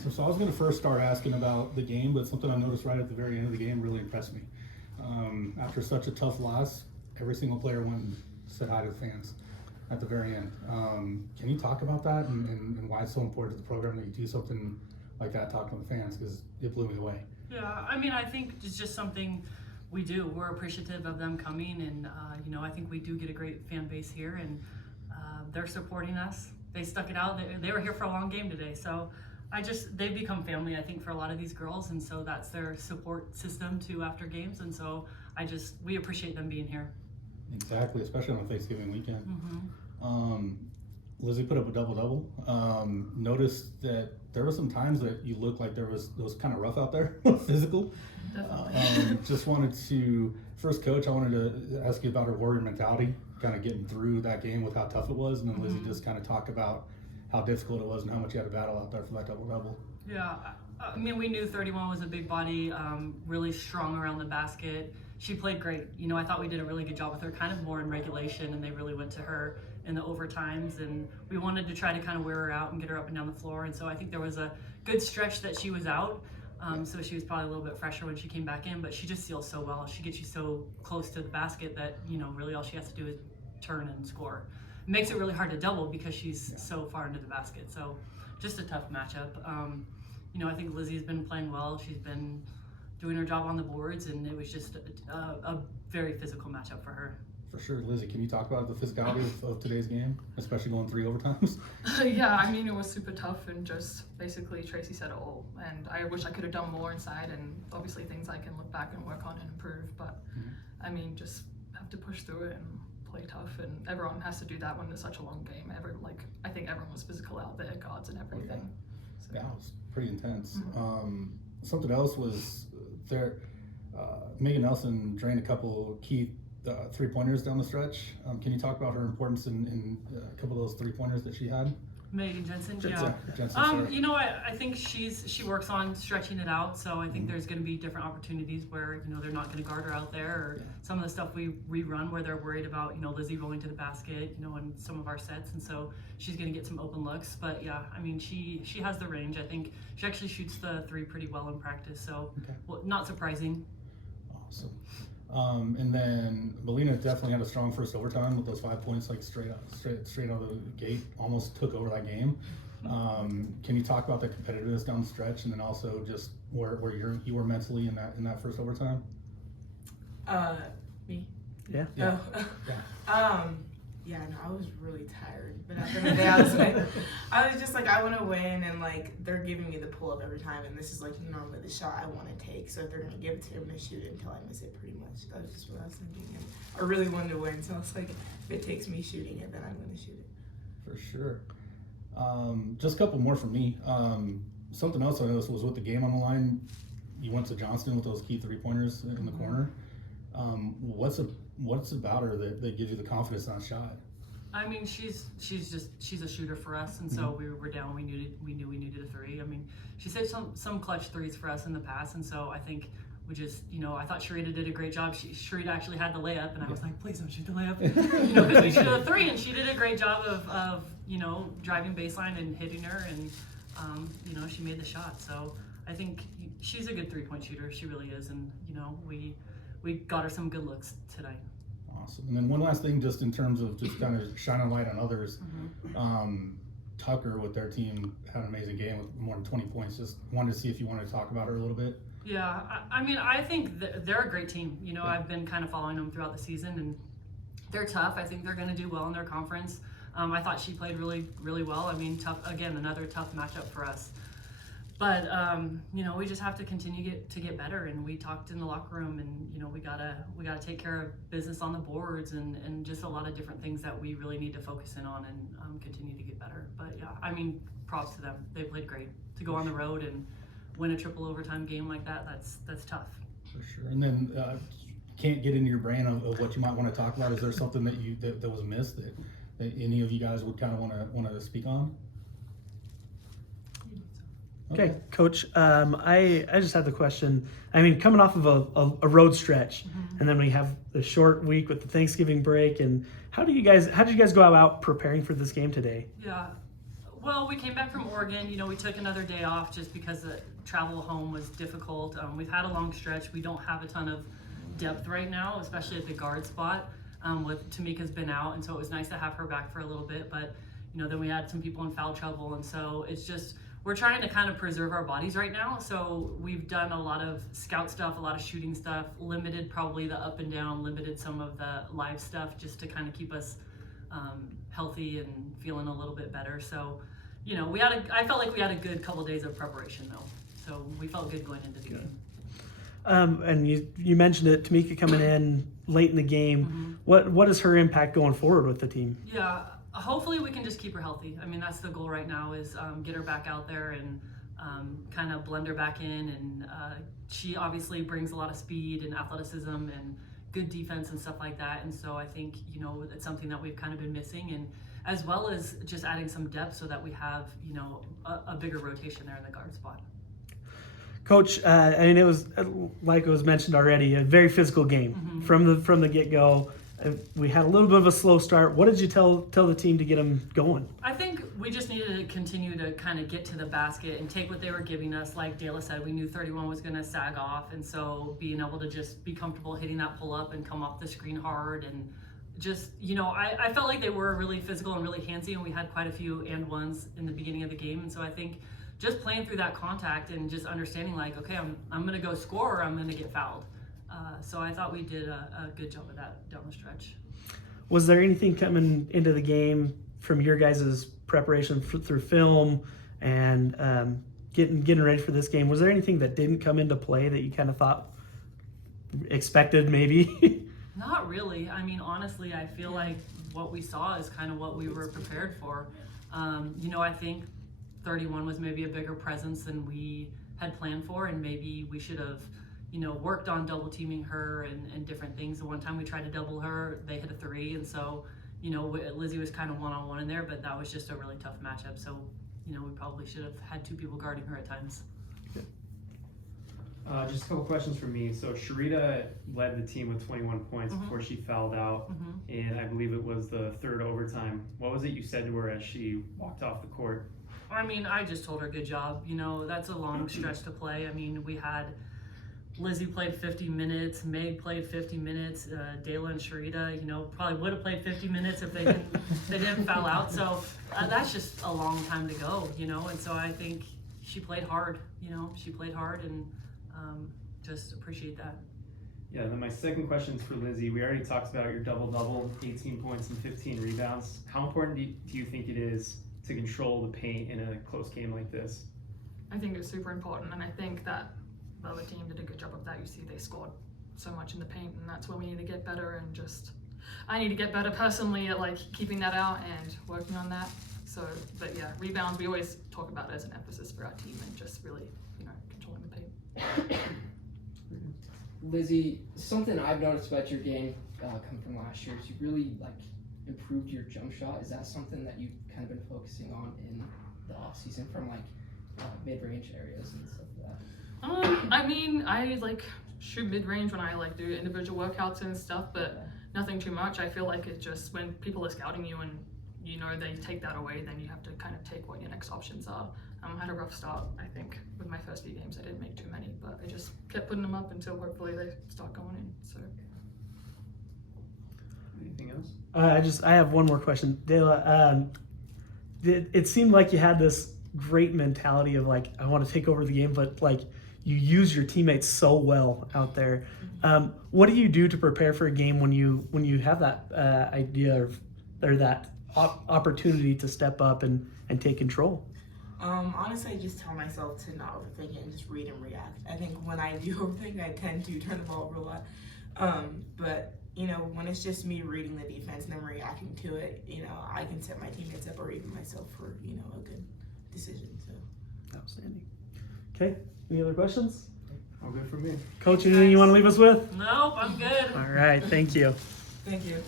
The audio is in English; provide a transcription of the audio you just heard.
Awesome. So I was going to first start asking about the game, but something I noticed right at the very end of the game really impressed me. After such a tough loss, every single player went and said hi to the fans at the very end. Can you talk about that and why it's so important to the program that you do something like that, talking to the fans, because it blew me away. Yeah, I mean, I think it's just something we do. We're appreciative of them coming, and I think we do get a great fan base here, and they're supporting us. They stuck it out. They were here for a long game today, so they've become family, I think, for a lot of these girls, and so that's their support system too after games, and so we appreciate them being here. Exactly, especially on a Thanksgiving weekend. Mm-hmm. Lizzy put up a double-double. Noticed that there were some times that you looked like it was kind of rough out there, physical. Just wanted to, first coach, I wanted to ask you about her warrior mentality, kind of getting through that game with how tough it was, and then Lizzy just kind of talk about how difficult it was and how much you had to battle out there for that double-double. Yeah, I mean, we knew 31 was a big body, really strong around the basket. She played great. I thought we did a really good job with her, kind of more in regulation, and they really went to her in the overtimes, and we wanted to try to kind of wear her out and get her up and down the floor, and so I think there was a good stretch that she was out, so she was probably a little bit fresher when she came back in, but she just seals so well. She gets you so close to the basket that, really all she has to do is turn and score. It makes it really hard to double because she's so far into the basket, so just a tough matchup. I think Lizzy's been playing well. She's been doing her job on the boards, and it was just a very physical matchup for her. For sure. Lizzy, can you talk about the physicality of today's game, especially going 3 overtimes? Yeah, I mean, it was super tough, and just basically Tracy said it all, and I wish I could have done more inside, and obviously things I can look back and work on and improve, but I mean, just have to push through it and play tough, and everyone has to do that when it's such a long game. I think everyone was physical out there, guards and everything. So. Yeah, it was pretty intense. Something else was there. Megan Nelson drained a couple key 3-pointers down the stretch. Can you talk about her importance in a couple of those 3-pointers that she had? Megan Jensen, Jensen, I think she works on stretching it out, so I think there's going to be different opportunities where they're not going to guard her out there, or some of the stuff we rerun where they're worried about Lizzy rolling to the basket, in some of our sets, and so she's going to get some open looks. But yeah, I mean, she has the range. I think she actually shoots the 3 pretty well in practice, so well, not surprising. Awesome. And then Melina definitely had a strong first overtime with those 5 points, like straight out of the gate, almost took over that game. Can you talk about the competitiveness down the stretch, and then also just where you were mentally in that first overtime? Me? Yeah. Yeah, no, I was really tired, but at the end of the day, I was just like, I want to win, and they're giving me the pull up every time, and this is normally the shot I want to take. So if they're gonna give it to me, I'm gonna shoot it until I miss it. Pretty much, that was just what I was thinking. And I really wanted to win, so I was like, if it takes me shooting it, then I'm gonna shoot it. For sure. Just a couple more from me. Something else I noticed was with the game on the line, you went to Johnston with those key 3-pointers in the corner. What's about her that gives you the confidence on a shot? I mean, she's a shooter for us, and so we were down. We knew we needed a 3. I mean, she said some clutch 3s for us in the past, and so I think we just I thought Sharita did a great job. Sharita actually had the layup, and I was like, please don't shoot the layup, because we should have 3, and she did a great job of driving baseline and hitting her, and she made the shot. So I think she's a good 3-point shooter. She really is, and we got her some good looks tonight. Awesome. And then one last thing, just in terms of just kind of shining light on others, Tucker with their team had an amazing game with more than 20 points. Just wanted to see if you wanted to talk about her a little bit. Yeah, I mean, I think they're a great team. I've been kind of following them throughout the season, and they're tough. I think they're going to do well in their conference. I thought she played really, really well. I mean, tough, again, another tough matchup for us. But, we just have to continue to get better, and we talked in the locker room, and, we gotta take care of business on the boards, and just a lot of different things that we really need to focus in on and continue to get better. But yeah, I mean, props to them. They played great. To go on the road and win a triple overtime game like that's tough. For sure. And then can't get into your brain of what you might want to talk about. Is there something that was missed that any of you guys would kind of want to speak on? Okay, Coach, I just had the question. I mean, coming off of a road stretch, and then we have the short week with the Thanksgiving break, and how did you guys go about preparing for this game today? Yeah, Well, we came back from Oregon. You know, we took another day off just because the travel home was difficult. We've had a long stretch. We don't have a ton of depth right now, especially at the guard spot. With Tamika's been out, and so it was nice to have her back for a little bit. But you know, then we had some people in foul trouble, and so it's just we're trying to kind of preserve our bodies right now. So we've done a lot of scout stuff, a lot of shooting stuff, limited probably the up and down, limited some of the live stuff just to kind of keep us healthy and feeling a little bit better. So, you know, I felt like we had a good couple days of preparation though. So we felt good going into the game. And you mentioned it, Tamika coming in late in the game. What is her impact going forward with the team? Yeah, hopefully we can just keep her healthy. I mean, that's the goal right now is get her back out there and kind of blend her back in. And she obviously brings a lot of speed and athleticism and good defense and stuff like that. And so I think, you know, it's something that we've kind of been missing, and as well as just adding some depth so that we have, you know, a bigger rotation there in the guard spot. Coach, I mean, it was, like it was mentioned already, a very physical game from the get-go. We had a little bit of a slow start. What did you tell the team to get them going? I think we just needed to continue to kind of get to the basket and take what they were giving us. Like Dayla said, we knew 31 was going to sag off, and so being able to just be comfortable hitting that pull-up and come off the screen hard, and just, you know, I felt like they were really physical and really handsy, and we had quite a few and ones in the beginning of the game, and so I think just playing through that contact and just understanding like, okay, I'm going to go score or I'm going to get fouled. So I thought we did a good job of that down the stretch. Was there anything coming into the game from your guys' preparation through film and getting ready for this game? Was there anything that didn't come into play that you kind of thought expected maybe? Not really. I mean, honestly, I feel like what we saw is kind of what we were prepared for. You know, I think 31 was maybe a bigger presence than we had planned for, and maybe we should have, you know, worked on double teaming her and different things. The one time we tried to double her, they hit a 3, and so, you know, Lizzy was kind of one-on-one in there, but that was just a really tough matchup. So, you know, we probably should have had 2 people guarding her at times. Just a couple questions from me. So Sharita led the team with 21 points before she fouled out, and I believe it was the 3rd overtime. What was it you said to her as she walked off the court? I mean, I just told her good job. You know, that's a long stretch to play. I mean, we had Lizzy played 50 minutes, Meg played 50 minutes, Dayla and Sharita, you know, probably would have played 50 minutes if they didn't foul out. So that's just a long time to go, you know, and so I think she played hard, you know, and just appreciate that. Yeah, then my second question is for Lizzy. We already talked about your double-double, 18 points and 15 rebounds. How important do you think it is to control the paint in a close game like this? I think it's super important, and I think that the other team did a good job of that. You see they scored so much in the paint, and that's where we need to get better, and just I need to get better personally at like keeping that out and working on that. So, but yeah, rebounds, we always talk about it as an emphasis for our team, and just really, you know, controlling the paint. Lizzy, something I've noticed about your game come from last year is you really like improved your jump shot. Is that something that you've kind of been focusing on in the off season from like mid-range areas and stuff like that? I mean, I like shoot mid-range when I like do individual workouts and stuff, but nothing too much. I feel like it's just when people are scouting you and you know they take that away, then you have to kind of take what your next options are. I had a rough start, I think, with my first few games. I didn't make too many, but I just kept putting them up until hopefully they start going in. So. Anything else? I have one more question, Dayla. It seemed like you had this great mentality of like, I want to take over the game, but like you use your teammates so well out there. What do you do to prepare for a game when you have that idea or that opportunity to step up and take control? Honestly, I just tell myself to not overthink it and just read and react. I think when I do overthink, I tend to turn the ball over a lot. But you know, when it's just me reading the defense and then reacting to it, you know, I can set my teammates up or even myself for, you know, a good decision. So Outstanding. Okay, any other questions? All good for me. Coach, anything you want to leave us with? Nope, I'm good. All right, thank you. thank you.